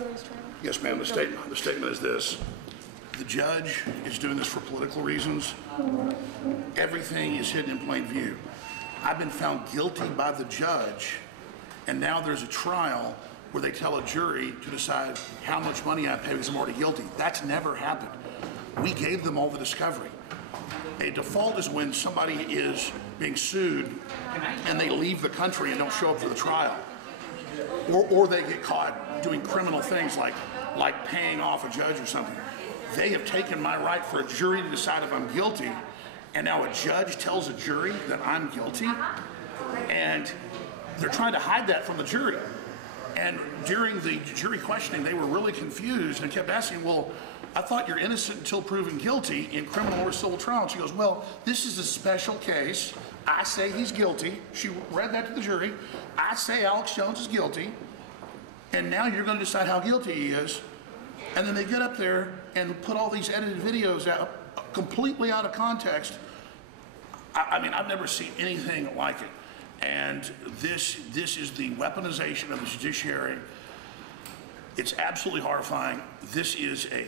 today's trial? Yes, ma'am. The statement is this. The judge is doing this for political reasons. Everything is hidden in plain view. I've been found guilty by the judge, and now there's a trial where they tell a jury to decide how much money I pay because I'm already guilty. That's never happened. We gave them all the discovery. A default is when somebody is being sued and they leave the country and don't show up for the trial. Or they get caught doing criminal things like paying off a judge or something. They have taken my right for a jury to decide if I'm guilty, and now a judge tells a jury that I'm guilty, and they're trying to hide that from the jury. And during the jury questioning, they were really confused and kept asking, well, I thought you're innocent until proven guilty in criminal or civil trial. And she goes, well, this is a special case. I say he's guilty. She read that to the jury. I say Alex Jones is guilty, and now you're going to decide how guilty he is. And then they get up there and put all these edited videos out completely out of context. I mean, I've never seen anything like it. And this is the weaponization of the judiciary. It's absolutely horrifying. This is a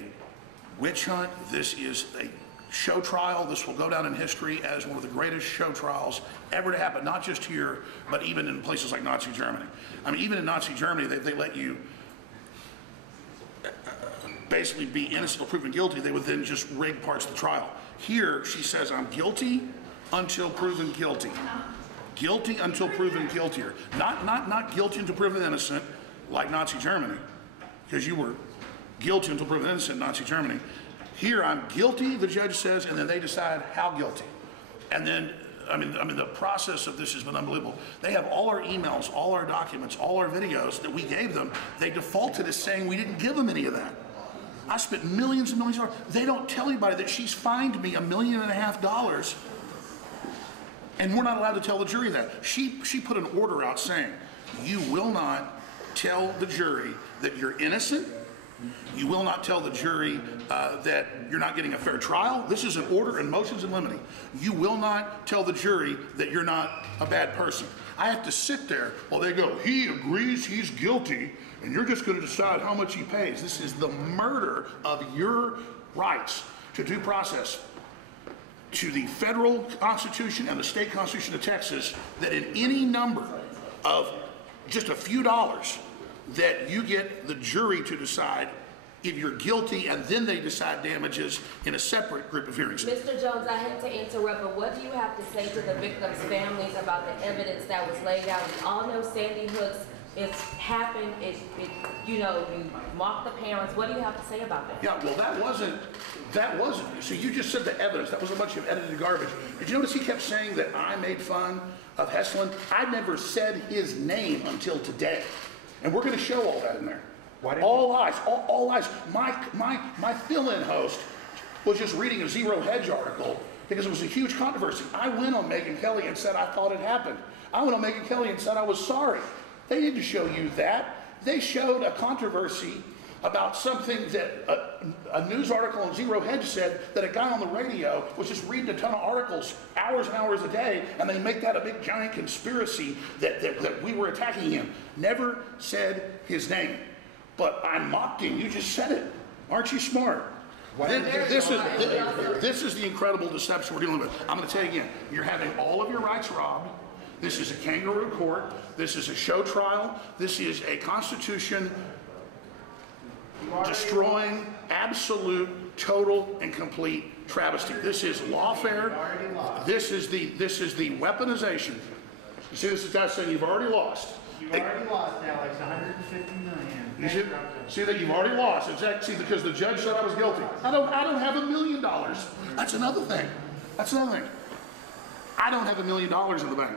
witch hunt. This is a show trial. This will go down in history as one of the greatest show trials ever to happen, not just here, but even in places like Nazi Germany. I mean, even in Nazi Germany, they let you basically be innocent or proven guilty. They would then just rig parts of the trial. Here, she says, I'm guilty until proven guilty. Guilty until proven guiltier. Not guilty until proven innocent, like Nazi Germany, because you were guilty until proven innocent in Nazi Germany. Here, I'm guilty, the judge says, and then they decide how guilty. And then, I mean, the process of this has been unbelievable. They have all our emails, all our documents, all our videos that we gave them. They defaulted as saying we didn't give them any of that. I spent millions and millions of dollars. They don't tell anybody that she's fined me $1.5 million, and we're not allowed to tell the jury that. She put an order out saying, you will not tell the jury that you're innocent. You will not tell the jury that you're not getting a fair trial. This is an order and motions in limine. You will not tell the jury that you're not a bad person. I have to sit there while they go, he agrees he's guilty, and you're just going to decide how much he pays. This is the murder of your rights to due process, to the federal Constitution and the state Constitution of Texas, that in any number of just a few dollars, that you get the jury to decide if you're guilty, and then they decide damages in a separate group of hearings. Mr. Jones, I hate to interrupt, but what do you have to say to the victims' families about the evidence that was laid out? We all know Sandy Hook's it's happened, you know, you mock the parents. What do you have to say about that? Yeah, well, that wasn't, so you just said the evidence. That was a bunch of edited garbage. Did you notice he kept saying that I made fun of Heslin? I never said his name until today. And we're going to show all that in there. All lies, all lies. My fill-in host was just reading a Zero Hedge article because it was a huge controversy. I went on Megyn Kelly and said I thought it happened. I went on Megyn Kelly and said I was sorry. They didn't show you that. They showed a controversy about something that a news article on Zero Hedge said that a guy on the radio was just reading a ton of articles hours and hours a day, and they make that a big giant conspiracy that we were attacking him. Never said his name. But I mocked him. You just said it. Aren't you smart? This is the incredible deception we're dealing with. I'm going to tell you again, you're having all of your rights robbed. This is a kangaroo court. This is a show trial. This is a Constitution destroying, absolute, total, and complete travesty. This is lawfare. This is the weaponization. You see, this is that saying you've already lost. You've already lost, Alex, $150 million. You see that you've already lost. Exactly. See, because the judge said I was guilty. I don't have $1 million. That's another thing. That's another thing. I don't have $1 million in the bank.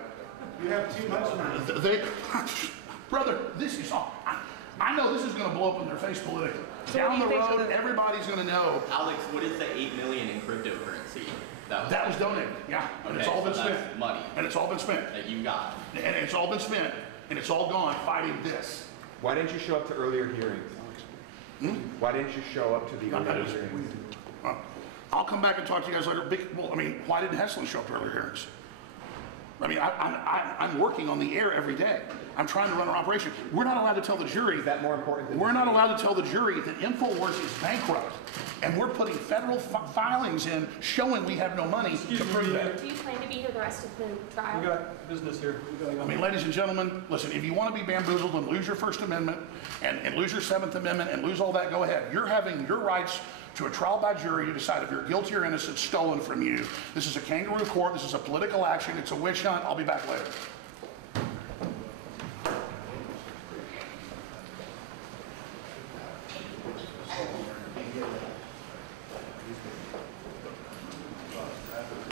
You have too much money. Brother, this is all. I know this is going to blow up in their face politically. Down the road, everybody's going to know. Alex, what is the $8 million in cryptocurrency? That was donated, yeah. And okay, it's all been so spent. Money. And it's all been spent. That you got. And it's all been spent. And it's all gone fighting this. Why didn't you show up to earlier hearings? Why didn't you show up to the earlier hearings? I'll come back and talk to you guys later. Well, I mean, why didn't Heslin show up to earlier hearings? I mean, I'm working on the air every day. I'm trying to run an operation. We're not allowed to tell the jury. Is that more important than We're not allowed to tell the jury that InfoWars is bankrupt, and we're putting federal filings in showing we have no money to prove that. Do you plan to be here the rest of the trial? We got business here. I mean, ladies and gentlemen, listen, if you want to be bamboozled and lose your First Amendment and lose your Seventh Amendment and lose all that, go ahead. You're having your rights to a trial by jury to decide if you're guilty or innocent stolen from you. This is a kangaroo court. This is a political action. It's a witch hunt. I'll be back later.